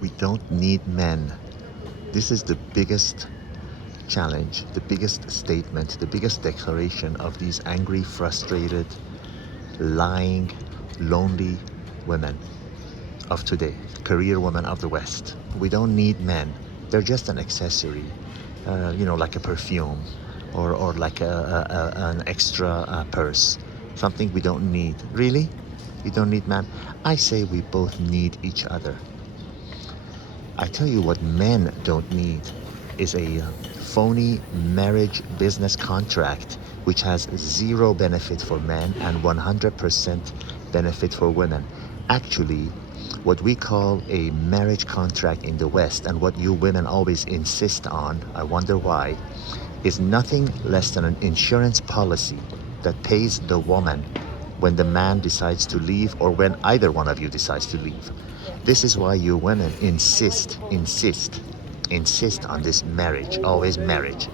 We don't need men. This is the biggest challenge, the biggest statement, the biggest declaration of these angry, frustrated, lying, lonely women of today, career women of the West. We don't need men. They're just an accessory, like a perfume or like an extra purse, something we don't need. Really? You don't need men? I say we both need each other. I tell you what men don't need is a phony marriage business contract which has zero benefit for men and 100% benefit for women. Actually, what we call a marriage contract in the West and what you women always insist on, I wonder why, is nothing less than an insurance policy that pays the woman when the man decides to leave or when either one of you decides to leave. This is why you women insist on this marriage, always marriage.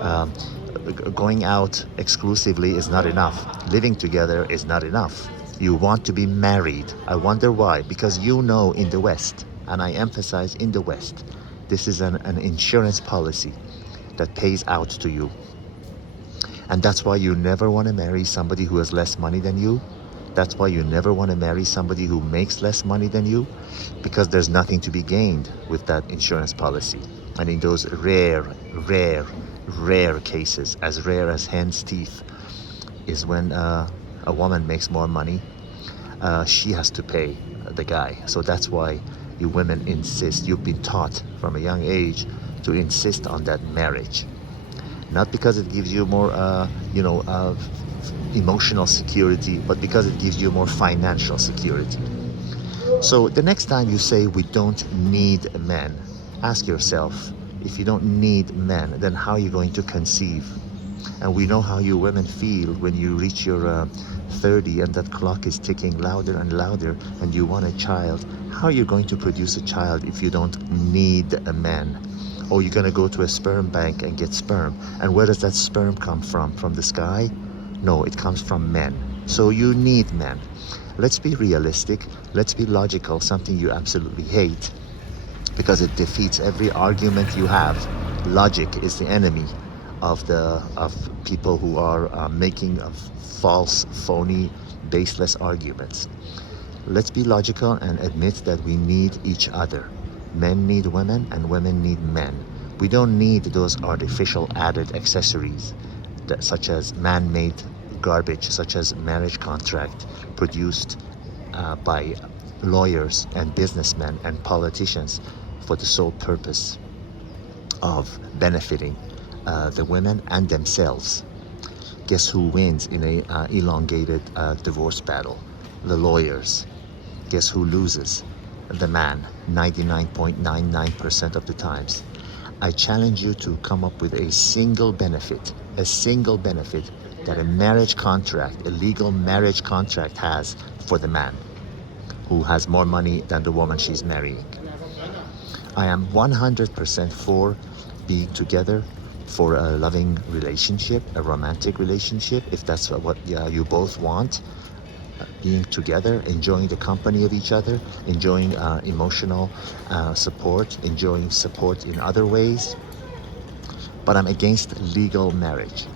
Um, Going out exclusively is not enough. Living together is not enough. You want to be married. I wonder why. Because you know in the West, and I emphasize in the West, this is an insurance policy that pays out to you. And that's why you never want to marry somebody who has less money than you. That's why you never want to marry somebody who makes less money than you, because there's nothing to be gained with that insurance policy. And in those rare cases, as rare as hen's teeth, is when a woman makes more money, she has to pay the guy. So that's why you women insist. You've been taught from a young age to insist on that marriage. Not because it gives you more, emotional security, but because it gives you more financial security. So the next time you say we don't need men, ask yourself, if you don't need men, then how are you going to conceive? And we know how you women feel when you reach your 30 and that clock is ticking louder and louder and you want a child. How are you going to produce a child if you don't need a man? Or you're going to go to a sperm bank and get sperm. And where does that sperm come from? From the sky? No, it comes from men. So you need men. Let's be realistic. Let's be logical, something you absolutely hate, because it defeats every argument you have. Logic is the enemy of people who are making false, phony, baseless arguments. Let's be logical and admit that we need each other. Men need women and women need men. We don't need those artificial added accessories such as man-made garbage, such as marriage contract produced by lawyers and businessmen and politicians for the sole purpose of benefiting the women and themselves. Guess who wins in a elongated divorce battle? The lawyers. Guess who loses? The man, 99.99% of the times. I challenge you to come up with a single benefit that a marriage contract, a legal marriage contract has for the man who has more money than the woman she's marrying. I am 100% for being together for a loving relationship, a romantic relationship, if that's what you both want. Being together, enjoying the company of each other, enjoying emotional support, enjoying support in other ways. But I'm against legal marriage.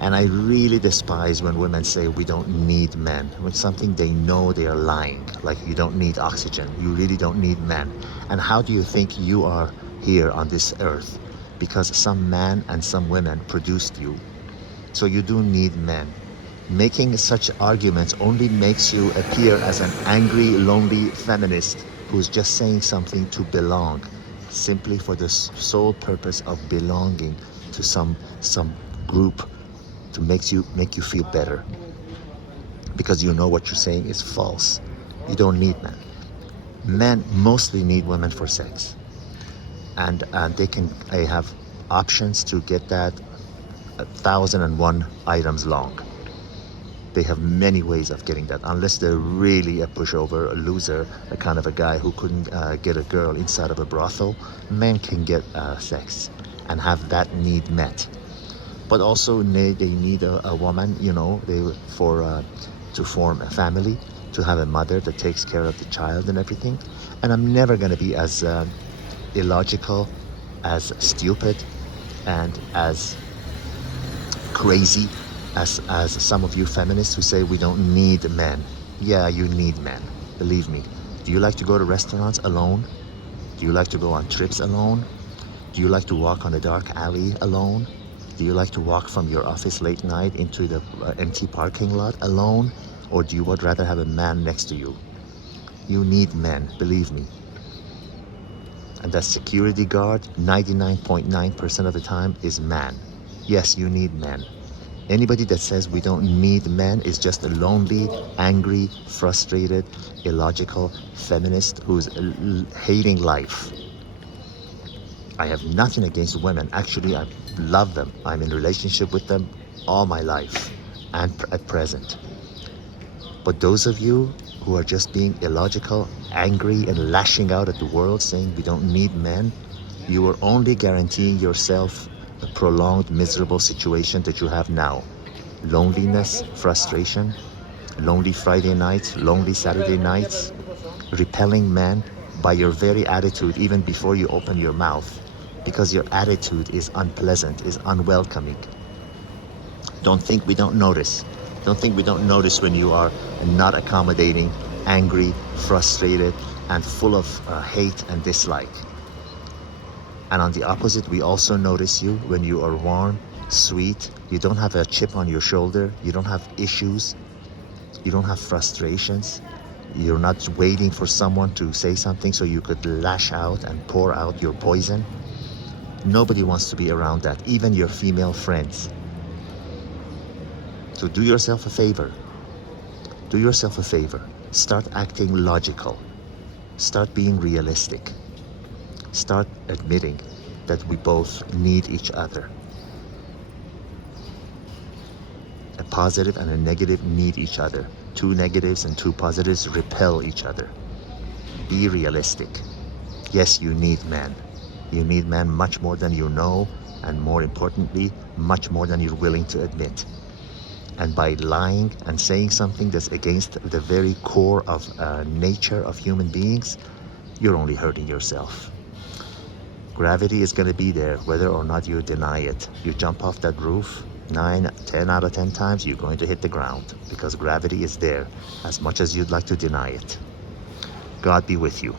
And I really despise when women say we don't need men. When something they know they are lying. Like you don't need oxygen. You really don't need men. And how do you think you are here on this earth? Because some man and some women produced you. So you do need men. Making such arguments only makes you appear as an angry, lonely feminist who's just saying something to belong, simply for the sole purpose of belonging to some group to make you feel better, because you know what you're saying is false. You don't need men. Men mostly need women for sex, and they have options to get that 1,001 items long. They have many ways of getting that, unless they're really a pushover, a loser, a kind of a guy who couldn't get a girl inside of a brothel. Men can get sex and have that need met. But also they need a woman, to form a family. to have a mother that takes care of the child and everything. And I'm never going to be as illogical, as stupid, and as crazy as some of you feminists who say we don't need men. Yeah, you need men. Believe me. Do you like to go to restaurants alone? Do you like to go on trips alone? Do you like to walk on a dark alley alone? Do you like to walk from your office late night into the empty parking lot alone? Or do you would rather have a man next to you? You need men, believe me. And that security guard, 99.9% of the time, is man. Yes, you need men. Anybody that says we don't need men is just a lonely, angry, frustrated, illogical feminist who's hating life. I have nothing against women. Actually, I love them. I'm in a relationship with them all my life and at present. But those of you who are just being illogical, angry, and lashing out at the world saying we don't need men, you are only guaranteeing yourself a prolonged, miserable situation that you have now. Loneliness, frustration, lonely Friday nights, lonely Saturday nights, repelling men by your very attitude even before you open your mouth, because your attitude is unpleasant, is unwelcoming. Don't think we don't notice. Don't think we don't notice when you are not accommodating, angry, frustrated, and full of hate and dislike. And on the opposite, we also notice you when you are warm, sweet, you don't have a chip on your shoulder, you don't have issues, you don't have frustrations, you're not waiting for someone to say something so you could lash out and pour out your poison. Nobody wants to be around that, even your female friends. So do yourself a favor. Do yourself a favor. Start acting logical. Start being realistic. Start admitting that we both need each other. A positive and a negative need each other. Two negatives and two positives repel each other. Be realistic. Yes, you need men. You need men much more than you know, and more importantly, much more than you're willing to admit. And by lying and saying something that's against the very core of nature of human beings, you're only hurting yourself. Gravity is going to be there whether or not you deny it. You jump off that roof, 10 out of 10 times you're going to hit the ground, because gravity is there as much as you'd like to deny it. God be with you.